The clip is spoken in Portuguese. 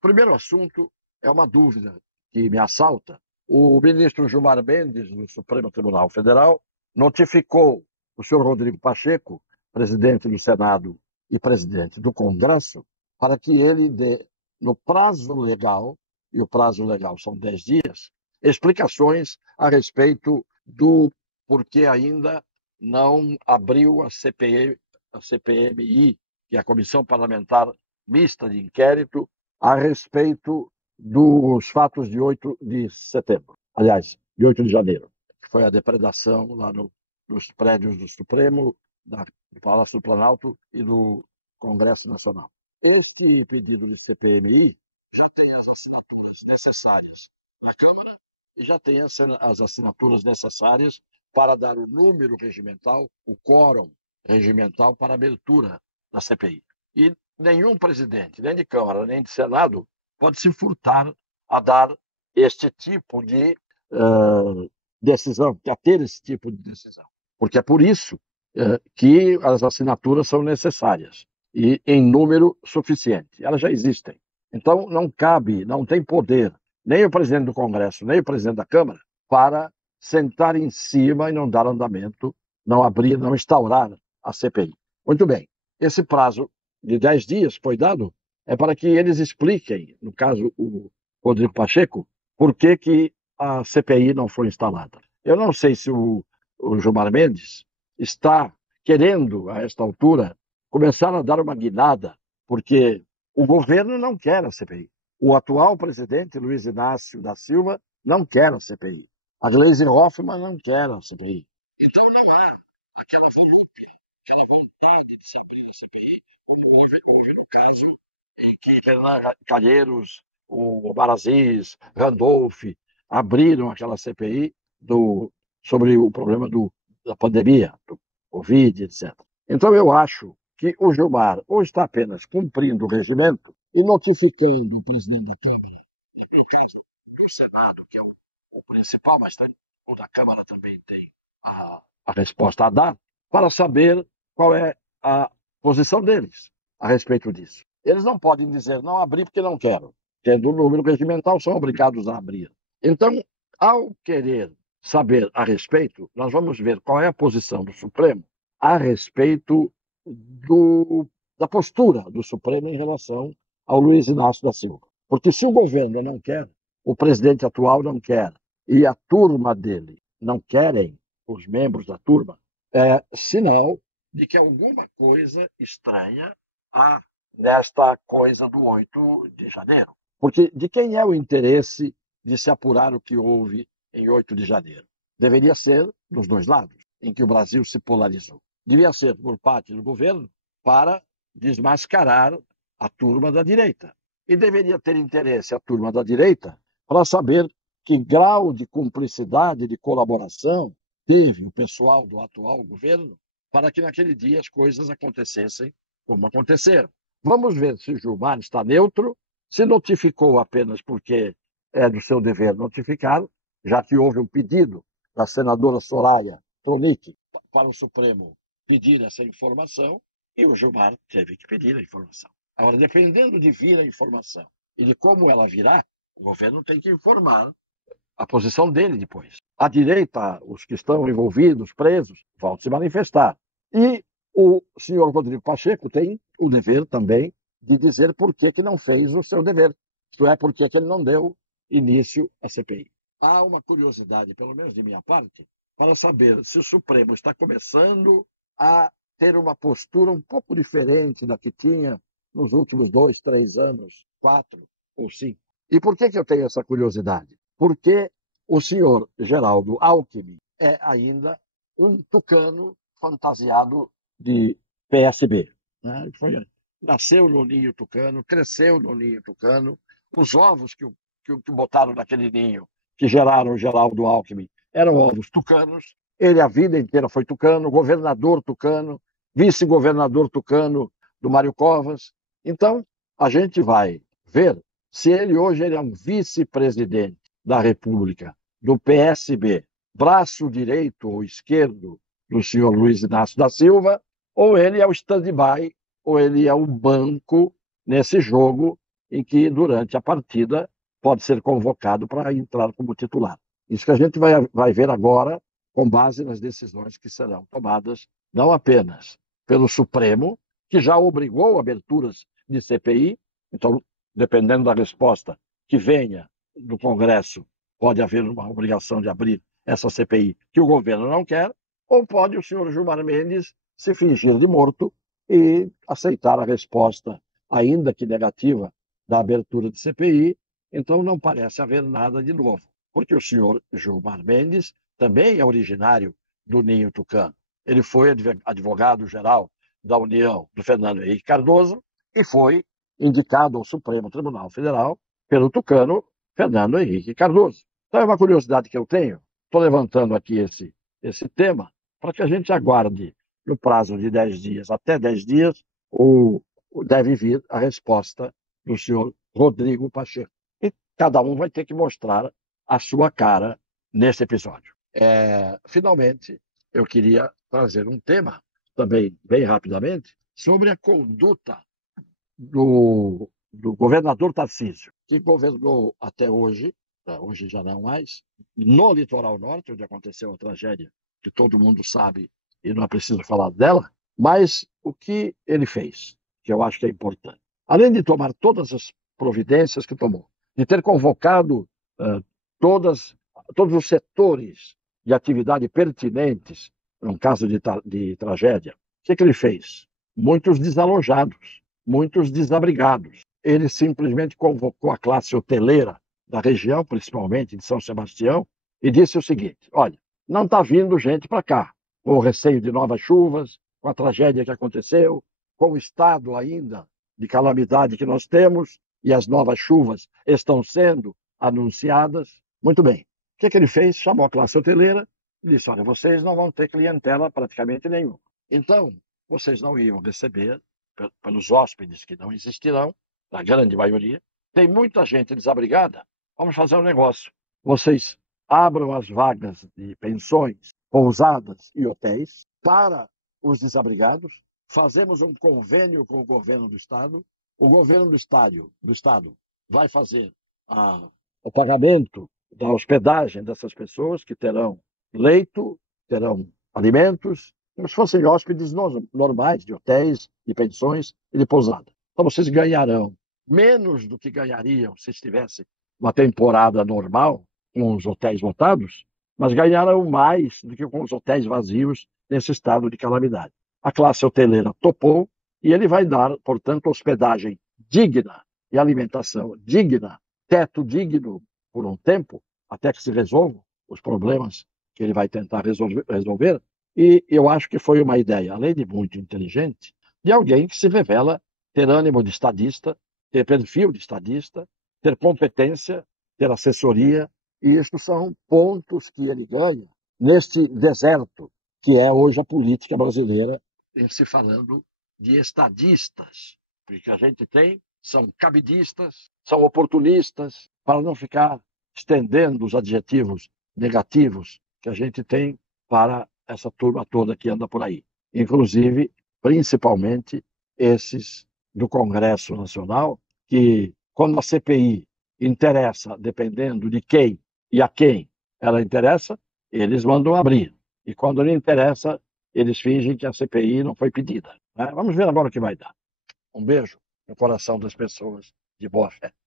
primeiro assunto é uma dúvida que me assalta. O ministro Gilmar Mendes, do Supremo Tribunal Federal, notificou o senhor Rodrigo Pacheco, presidente do Senado e presidente do Congresso, para que ele dê, no prazo legal, e o prazo legal são 10 dias, explicações a respeito do porquê ainda não abriu a CPMI, que é a Comissão Parlamentar Mista de Inquérito, a respeito dos fatos de 8 de setembro, aliás, de 8 de janeiro, que foi a depredação lá nos prédios do Supremo, do Palácio do Planalto e do Congresso Nacional. Este pedido de CPMI já tem as assinaturas necessárias na Câmara e já tem as assinaturas necessárias para dar o número regimental, o quórum regimental para a abertura da CPI. E nenhum presidente, nem de Câmara, nem de Senado, pode se furtar a dar este tipo de decisão, a ter esse tipo de decisão. Porque é por isso que as assinaturas são necessárias e em número suficiente. Elas já existem. Então, não cabe, não tem poder, nem o presidente do Congresso, nem o presidente da Câmara, para sentar em cima e não dar andamento, não abrir, não instaurar a CPI. Muito bem. Esse prazo de 10 dias foi dado é para que eles expliquem, no caso o Rodrigo Pacheco, por que a CPI não foi instalada. Eu não sei se o Gilmar Mendes está querendo, a esta altura, começar a dar uma guinada, porque o governo não quer a CPI. O atual presidente, Luiz Inácio da Silva, não quer a CPI. A Gleisi Hoffmann não quer a CPI. Então não há aquela volúpia, aquela vontade de se abrir a CPI, como houve no caso em que Renan Calheiros, o Maraziz, Randolph abriram aquela CPI sobre o problema da pandemia, do Covid, etc. Então eu acho que o Gilmar ou está apenas cumprindo o regimento e notificando o presidente da Câmara, no caso do Senado, que é o principal, mas o da Câmara também tem a resposta a dar, para saber qual é a posição deles a respeito disso. Eles não podem dizer não abrir porque não quero. Tendo o número regimental, são obrigados a abrir. Então, ao querer saber a respeito, nós vamos ver qual é a posição do Supremo a respeito da postura do Supremo em relação ao Luiz Inácio da Silva. Porque se o governo não quer, o presidente atual não quer, e a turma dele não querem, os membros da turma, é sinal de que alguma coisa estranha há nesta coisa do 8 de janeiro. Porque de quem é o interesse de se apurar o que houve em 8 de janeiro? Deveria ser dos dois lados, em que o Brasil se polarizou. Devia ser por parte do governo para desmascarar a turma da direita. E deveria ter interesse a turma da direita para saber que grau de cumplicidade, de colaboração teve o pessoal do atual governo para que naquele dia as coisas acontecessem como aconteceram. Vamos ver se o Gilmar está neutro, se notificou apenas porque é do seu dever notificar, já que houve um pedido da senadora Soraya Tronic para o Supremo pedir essa informação, e o Gilmar teve que pedir a informação. Agora, dependendo de vir a informação e de como ela virá, o governo tem que informar a posição dele depois. A direita, os que estão envolvidos, presos, vão se manifestar. E o senhor Rodrigo Pacheco tem o dever também de dizer por que não fez o seu dever. Isto é, por que ele não deu início à CPI. Há uma curiosidade, pelo menos de minha parte, para saber se o Supremo está começando a ter uma postura um pouco diferente da que tinha nos últimos 2, 3 anos, 4 ou 5. E por que eu tenho essa curiosidade? Porque o senhor Geraldo Alckmin é ainda um tucano fantasiado de PSB. Né? Nasceu no ninho tucano, cresceu no ninho tucano. Os ovos que botaram naquele ninho, que geraram o Geraldo Alckmin, eram ovos tucanos. Ele a vida inteira foi tucano, governador tucano, vice-governador tucano do Mário Covas. Então, a gente vai ver se ele é um vice-presidente da República, do PSB, braço direito ou esquerdo do senhor Luiz Inácio da Silva, ou ele é o stand-by, ou ele é o banco nesse jogo em que, durante a partida, pode ser convocado para entrar como titular. Isso que a gente vai ver agora, com base nas decisões que serão tomadas, não apenas pelo Supremo, que já obrigou aberturas de CPI, então, dependendo da resposta que venha do Congresso, pode haver uma obrigação de abrir essa CPI que o governo não quer, ou pode o senhor Gilmar Mendes se fingir de morto e aceitar a resposta, ainda que negativa, da abertura de CPI. Então não parece haver nada de novo, porque o senhor Gilmar Mendes também é originário do Ninho Tucano. Ele foi advogado-geral da União do Fernando Henrique Cardoso e foi indicado ao Supremo Tribunal Federal pelo tucano Fernando Henrique Cardoso. Então é uma curiosidade que eu tenho. Estou levantando aqui esse tema para que a gente aguarde, no prazo de 10 dias, até 10 dias, deve vir a resposta do senhor Rodrigo Pacheco. E cada um vai ter que mostrar a sua cara nesse episódio. Finalmente, eu queria trazer um tema, também bem rapidamente, sobre a conduta do governador Tarcísio, que governou até hoje, hoje já não mais, no litoral norte, onde aconteceu a tragédia que todo mundo sabe e não é preciso falar dela, mas o que ele fez, que eu acho que é importante. Além de tomar todas as providências que tomou, de ter convocado todos os setores de atividade pertinentes num caso de tragédia, o que ele fez? Muitos desalojados, muitos desabrigados. Ele simplesmente convocou a classe hoteleira da região, principalmente de São Sebastião, e disse o seguinte: olha, não está vindo gente para cá, com o receio de novas chuvas, com a tragédia que aconteceu, com o estado ainda de calamidade que nós temos, e as novas chuvas estão sendo anunciadas. Muito bem. O que ele fez? Chamou a classe hoteleira e disse: olha, vocês não vão ter clientela praticamente nenhuma. Então, vocês não iam receber pelos hóspedes que não existirão, na grande maioria. Tem muita gente desabrigada. Vamos fazer um negócio. Vocês abram as vagas de pensões, pousadas e hotéis para os desabrigados. Fazemos um convênio com o governo do Estado. O governo do Estado vai fazer o pagamento da hospedagem dessas pessoas, que terão leito, terão alimentos, como se fossem hóspedes normais, de hotéis, de pensões e de pousada. Então vocês ganharão menos do que ganhariam se estivesse uma temporada normal, com os hotéis lotados, mas ganharão mais do que com os hotéis vazios nesse estado de calamidade. A classe hoteleira topou e ele vai dar, portanto, hospedagem digna e alimentação digna, teto digno por um tempo, até que se resolvam os problemas que ele vai tentar resolver. E eu acho que foi uma ideia, além de muito inteligente, de alguém que se revela ter ânimo de estadista, ter perfil de estadista, ter competência, ter assessoria, e isso são pontos que ele ganha neste deserto que é hoje a política brasileira, em se falando de estadistas. Porque a gente tem são cabidistas, são oportunistas, para não ficar estendendo os adjetivos negativos que a gente tem para essa turma toda que anda por aí. Inclusive, principalmente, esses do Congresso Nacional, que, quando a CPI interessa, dependendo de quem e a quem ela interessa, eles mandam abrir. E quando não interessa, eles fingem que a CPI não foi pedida. Vamos ver agora o que vai dar. Um beijo no coração das pessoas de boa fé.